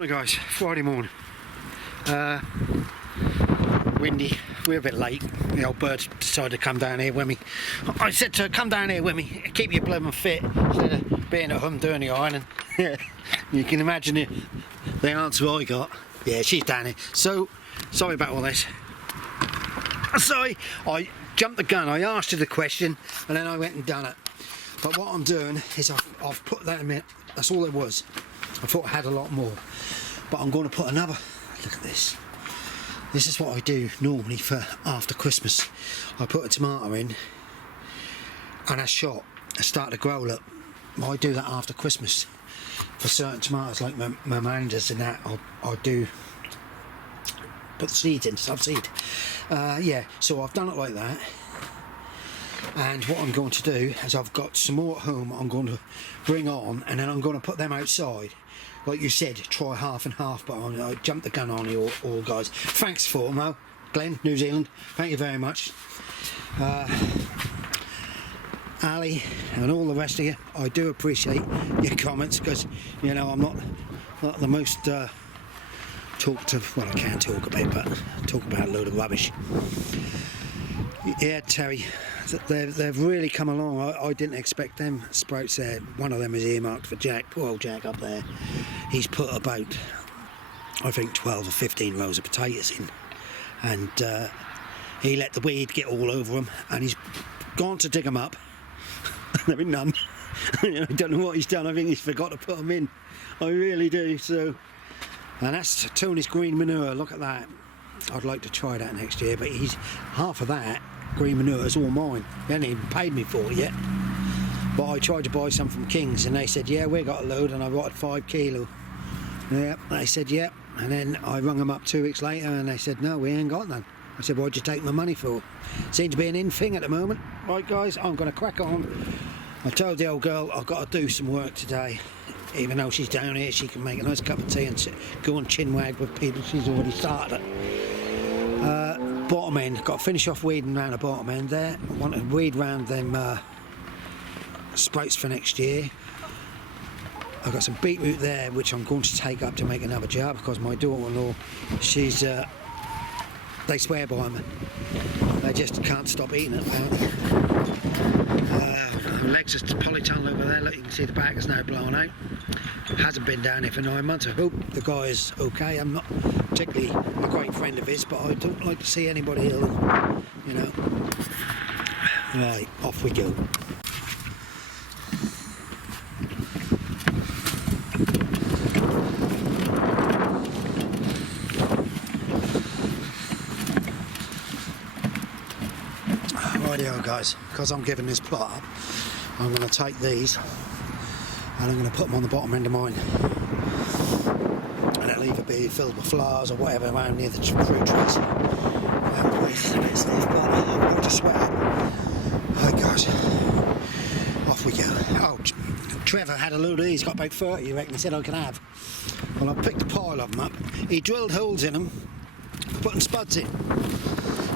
Hi guys, Friday morning. Windy. We're a bit late. The old bird decided to come down here with me. I said to her, come down here with me, keep your blooming fit instead of being at home doing the ironing. You can imagine the answer I got. Yeah, she's down here. So, sorry about all this. Sorry, I jumped the gun. I asked her the question and then I went and done it. But what I'm doing is I've put that in. That's all it was. I thought I had a lot more, but I'm going to put another. Look at this. This is what I do normally for after Christmas. I put a tomato in and a shot and start to grow up. I do that after Christmas for certain tomatoes, like my manders and that. I do put the seeds in, sub-seed. Yeah, so I've done it like that. And what I'm going to do is I've got some more at home I'm going to bring on, and then I'm going to put them outside. Like you said, try half and half, but I jumped the gun on you all guys. Thanks for Mo, Glenn, New Zealand. Thank you very much. Ali and all the rest of you, I do appreciate your comments, because you know I'm not the most talkative. Well, I can talk a bit, but talk about a load of rubbish. Yeah, Terry, they've really come along. I didn't expect them sprouts there. One of them is earmarked for Jack, poor old Jack up there. He's put about, I think, 12 or 15 rows of potatoes in, and he let the weed get all over them, and he's gone to dig them up. There ain't none. I don't know what he's done. I think he's forgot to put them in. I really do. So, and that's Tony's green manure. Look at that. I'd like to try that next year, but he's half of that green manure is all mine. They haven't even paid me for it yet. But I tried to buy some from Kings and they said, yeah, we got a load, and I wanted 5 kilo. Yeah, they said, yeah. And then I rung them up 2 weeks later and they said, no, we ain't got none. I said, what'd you take my money for? Seems to be an in thing at the moment. Right guys, I'm going to crack on. I told the old girl I've got to do some work today. Even though she's down here, she can make a nice cup of tea and go and chinwag with people. She's already started it. Bottom end, got to finish off weeding around the bottom end there. I want to weed round them sprouts for next year. I've got some beetroot there which I'm going to take up to make another jar, because my daughter-in-law, she's they swear by me. They just can't stop eating it apparently. Legs is polytunnel over there. Look, you can see the back is now blown out. Hasn't been down here for 9 months. I hope the guy is okay. I'm not particularly a great friend of his, but I don't like to see anybody ill, you know. Right, off we go. Rightio guys, because I'm giving this plot up, I'm going to take these and I'm going to put them on the bottom end of mine, and it'll either be filled with flowers or whatever around near the fruit trees. And with a bit of stuff, but I'm going to sweat up. Right guys, off we go. Oh, Trevor had a load of these, got about 30 you reckon, he said I could have. Well, I picked a pile of them up. He drilled holes in them, putting spuds in,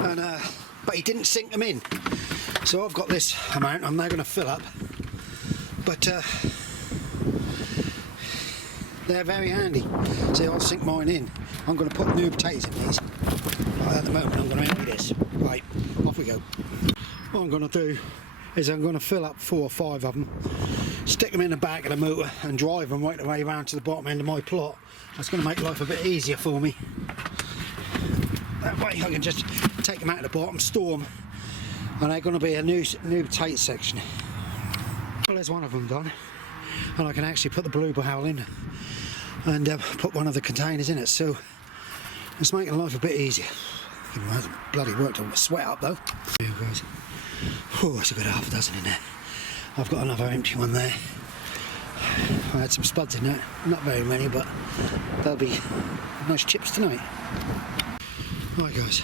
and but he didn't sink them in. So I've got this amount I'm now going to fill up, but they're very handy. See, I'll sink mine in. I'm going to put new potatoes in these. Right, at the moment I'm going to empty this. Right, off we go. What I'm going to do is I'm going to fill up 4 or 5 of them, stick them in the back of the motor and drive them right the way around to the bottom end of my plot. That's going to make life a bit easier for me. That way I can just take them out of the bottom, store them, and they're going to be a new potato section. Well, there's one of them done, and I can actually put the bluebell in and put one of the containers in it, so it's making life a bit easier. It hasn't bloody worked on my sweat up though. Here guys. Oh, that's a good half a dozen in there. I've got another empty one there. I had some spuds in there, not very many, but they'll be nice chips tonight. Right guys,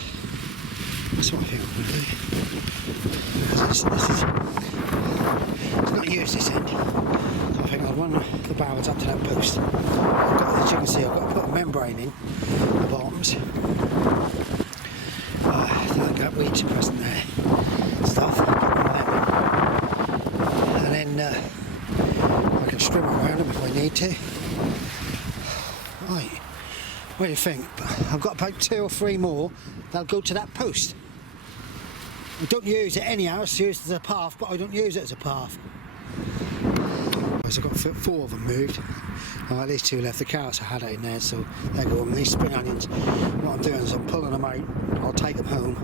that's what I think I'm going to do. This is it's not used this end, so I think I'll run the barrels up to that post. As you can see, I've got to put a membrane in the bottoms. I've got weed suppressant there, stuff, and then I can string around them if I need to. Right. What do you think? I've got about 2 or 3 more that'll go to that post. I don't use it anyhow, it's used as a path, but I don't use it as a path. I've got 4 of them moved. At least 2 left. The carrots I had out in there, so they're going. These spring onions, what I'm doing is I'm pulling them out, I'll take them home,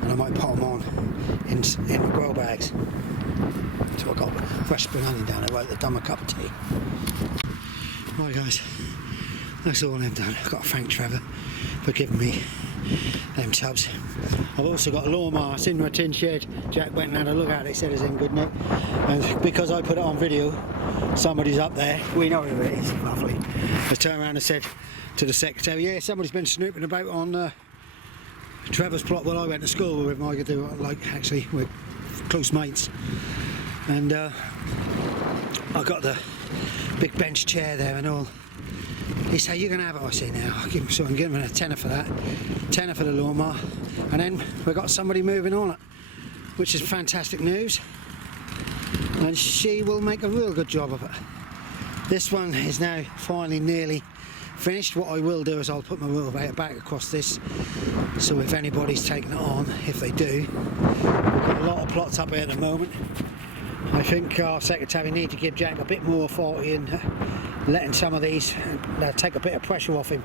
and I might put them on in my grow bags. So I've got fresh spring onion down there, right, they've done my cup of tea. Right guys, that's all I'm done. I've got to thank Trevor for giving me them tubs. I've also got a lawnmower, it's in my tin shed. Jack went and had a look at it, said it's in good nick. And because I put it on video, somebody's up there, we know who it is, lovely. I turned around and said to the secretary, yeah, somebody's been snooping about on Trevor's plot where I went to school with him. I could do, like, actually, we're close mates. And I got the big bench chair there and all. He said, you're going to have it, I say now. I'll give him, so I'm giving him a tenner for that, tenner for the lawnmower, and then we've got somebody moving on it, which is fantastic news, and she will make a real good job of it. This one is now finally nearly finished. What I will do is I'll put my wheelbarrow back across this, so if anybody's taking it on, if they do, we've got a lot of plots up here at the moment. I think our secretary need to give Jack a bit more authority in letting some of these take a bit of pressure off him.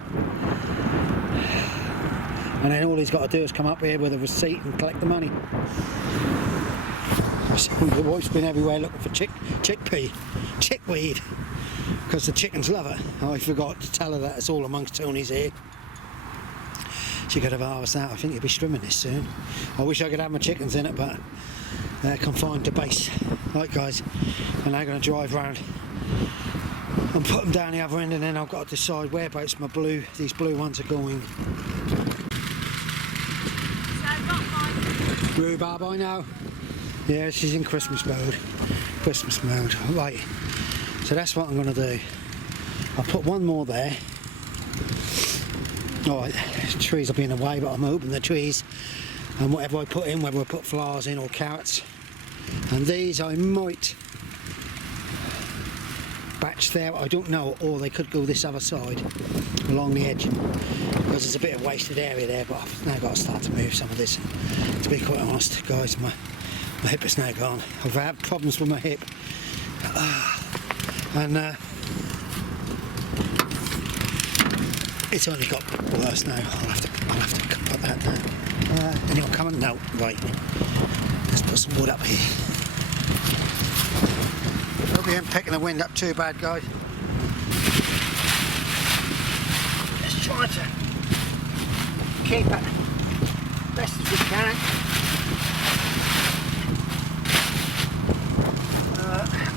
And then all he's got to do is come up here with a receipt and collect the money. The wife's been everywhere looking for chickweed, because the chickens love it. I forgot to tell her that it's all amongst Tony's here. She could have harvested that. I think you'll be trimming this soon. I wish I could have my chickens in it, but they're confined to base. Right guys, and now I'm going to drive round and put them down the other end, and then I've got to decide whereabouts these blue ones are going. Rhubarb, I know. Yeah, she's in Christmas mode. Christmas mode. Right, so that's what I'm going to do. I'll put one more there. Alright, the trees will be in the way, but I'm hoping the trees, and whatever I put in, whether I put flowers in or carrots, and these I might batch there, I don't know, or they could go this other side along the edge, because there's a bit of wasted area there, but I've now got to start to move some of this. To be quite honest guys, my hip is now gone. I've had problems with my hip, and it's only got worse now. I'll have to put that down. Anyone coming? No. Right. Let's put some wood up here. Hope we ain't picking the wind up too bad, guys. Let's try to keep it best as we can.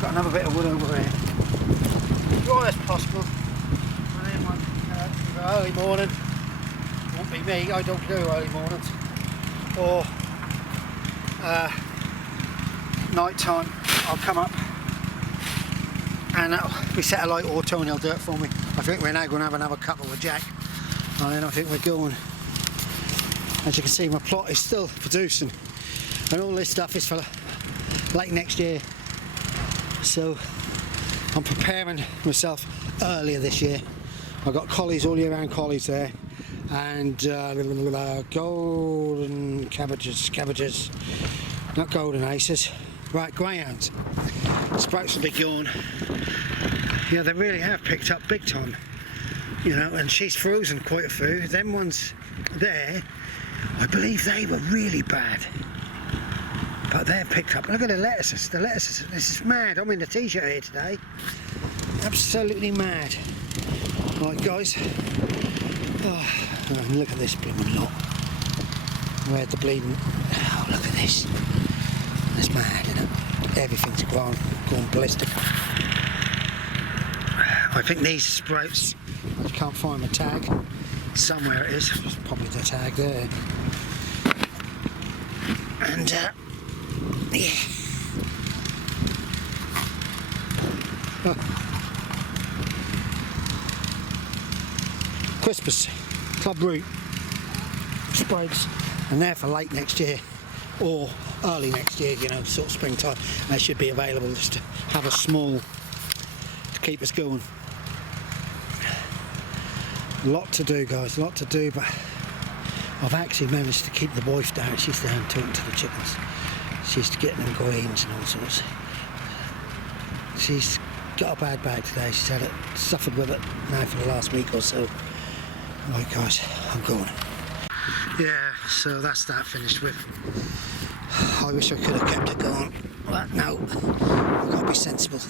Got another bit of wood over here. Dry as possible. Early morning, won't be me, I don't do early mornings, or night time. I'll come up and we set a light, or Tony will do it for me. I think we're now going to have another couple with Jack, and then I think we're going. As you can see, my plot is still producing, and all this stuff is for late next year, so I'm preparing myself earlier this year. I've got collies, all year round collies there, and golden cabbages, not golden aces, right, greyhounds. Sprouts will be gone. Yeah, they really have picked up big time, you know, and she's frozen quite a few. Them ones there, I believe they were really bad, but they're picked up. Look at the lettuces, this is mad. I'm in the t-shirt here today, absolutely mad. Right guys, look at this blooming lot. Where's the bleeding? Oh, look at this. That's mad, isn't it? Everything's gone ballistic. I think these are sprouts. I can't find my tag. Somewhere it is. There's probably the tag there. And yeah. Crispus, club root, sprouts, and they're for late next year or early next year, you know, sort of springtime. They should be available just to have a small to keep us going. Lot to do, guys, lot to do, but I've actually managed to keep the wife down. She's down talking to the chickens. She's getting them goings and all sorts. She's got a bad bag today. She's had it, suffered with it now for the last week or so. Right, guys, I'm going. Yeah, so that's that finished with. I wish I could have kept it going, but no, I've got to be sensible.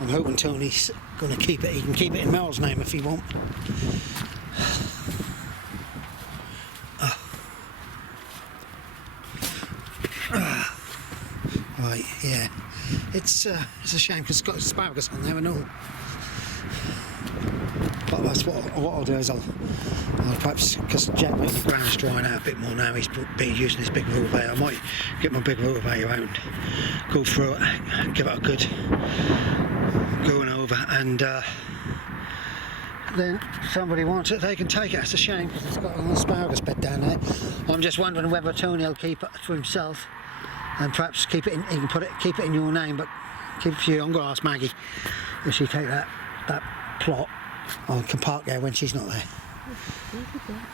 I'm hoping Tony's going to keep it. He can keep it in Mel's name if he wants. Right, yeah, it's a shame because it's got asparagus on there and all. But that's what I'll do is I'll perhaps, because Jack makes the ground's drying out a bit more now, he's been using his big rotavator. I might get my big rotavator out and go through it, give it a good going over, and then somebody wants it, they can take it. It's a shame because it's got an asparagus bed down there. I'm just wondering whether Tony will keep it for himself and perhaps keep it in, he can keep it in your name, but keep it for you. I'm going to ask Maggie if she take that plot. I can park there when she's not there.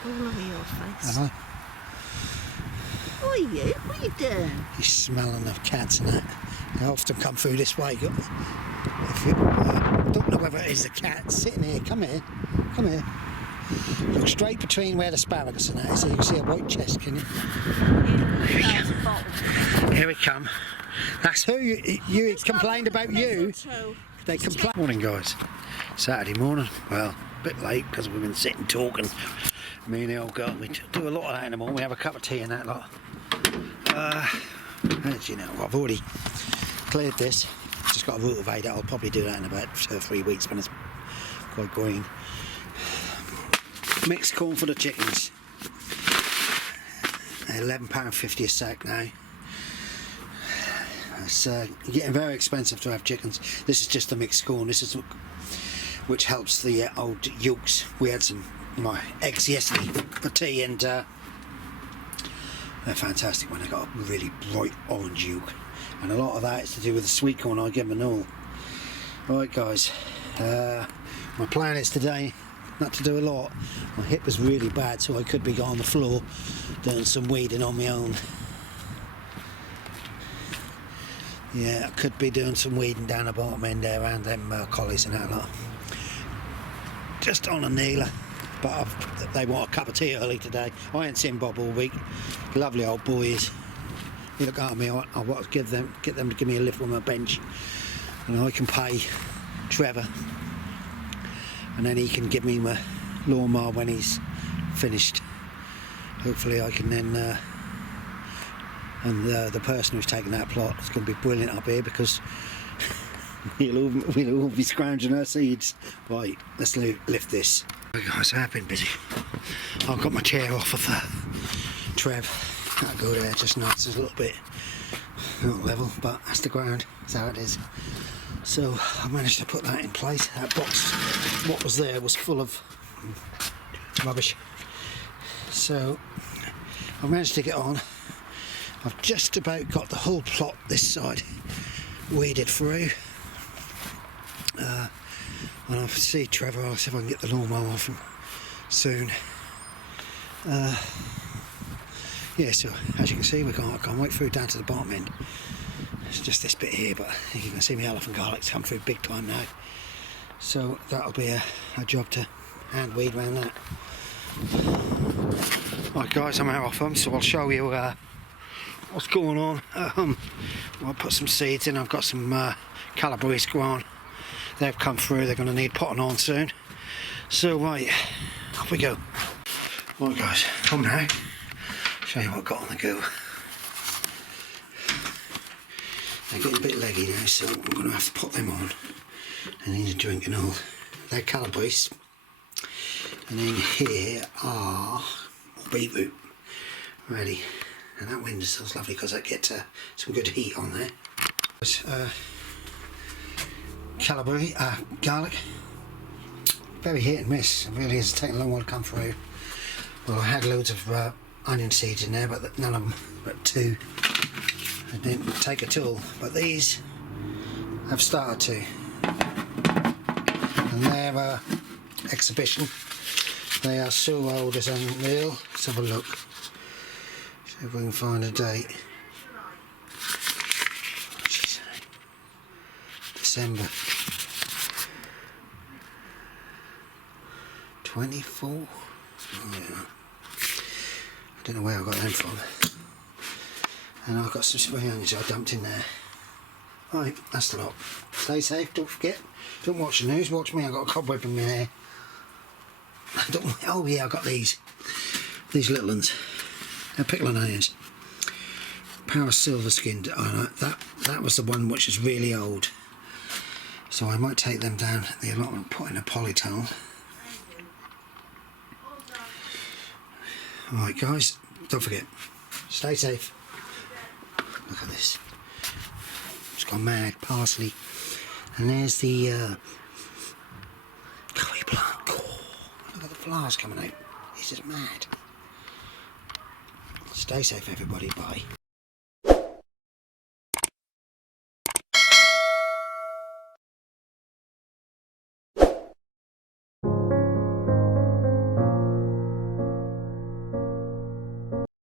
All over your face. Am I? What are you? What are you doing? He's smelling of cats and that. They often come through this way. I don't know whether it is a cat sitting here. Come here. Come here. Look straight between where the asparagus and that is, so you can see a white chest, can you? Here we come. That's who you complained about you. They complain. Morning, guys. Saturday morning. Well, a bit late because we've been sitting talking. Me and the old girl, we do a lot of that in the morning. We have a cup of tea and that lot. As you know, I've already cleared this. Just got a rotavator. I'll probably do that in about 2 or 3 weeks when it's quite green. Mixed corn for the chickens. £11.50 a sack now. It's getting very expensive to have chickens. This is just the mixed corn. This is which helps the old yolks. We had some my eggs yesterday for tea, and they're fantastic when they got a really bright orange yolk. And a lot of that is to do with the sweet corn I give them and all. Right, guys. My plan is today not to do a lot. My hip was really bad, so I could be on the floor doing some weeding on my own. Yeah, I could be doing some weeding down the bottom end there around them collies and that lot. Just on a kneeler, but they want a cup of tea early today. I ain't seen Bob all week. Lovely old boys. You look at me, I want to get them to give me a lift on my bench, and I can pay Trevor, and then he can give me my lawnmower when he's finished. Hopefully I can then and the person who's taking that plot is going to be brilliant up here because we'll all be scrounging our seeds. Right, let's lift this. Okay, guys, I've been busy. I've got my chair off of Trev. That'll go there just nice. It's a little bit not level, but that's the ground. That's how it is. So I managed to put that in place. That box, what was there, was full of rubbish. So I managed to get on. I've just about got the whole plot this side weeded through. And I'll see Trevor, I'll see if I can get the lawnmower off him soon. Yeah, so as you can see, I can't wait through down to the bottom end. It's just this bit here, but you can see my elephant garlic's come through big time now. So that'll be a job to hand weed around that. Right, guys, I'm out off them, so I'll show you what's going on. I'll put some seeds in. I've got some Calabrese grown. They've come through. They're going to need potting on soon. So right, off we go. Right, guys, come now. Show you what I've got on the go. They're getting a bit leggy now, so I'm going to have to put them on. I need a drink and all. They're Calabrese. And then here are beetroot. Ready. And that windowsill's lovely because that gets some good heat on there. Calabrese, garlic. Very hit and miss. It really is taking a long while to come through. Well, I had loads of onion seeds in there, but none of them, but 2. I didn't take a tool, but these have started to. And they're exhibition. They are so old as unreal. Let's have a look. See if we can find a date. What's she say? December 24. Yeah. I don't know where I got them from. And I've got some spring onions I dumped in there. Right, that's the lot. Stay safe, don't forget. Don't watch the news, watch me. I've got a cobweb in my hair. Oh yeah, I got these little ones. They're pickling onions. Power silver skinned. Oh, no, that was the one which is really old. So I might take them down at the allotment, put in a polytunnel. Alright guys, don't forget, stay safe. Look at this. It's gone mad, parsley. And there's the curry plant. Oh, look at the flowers coming out. This is mad. Stay safe everybody, bye.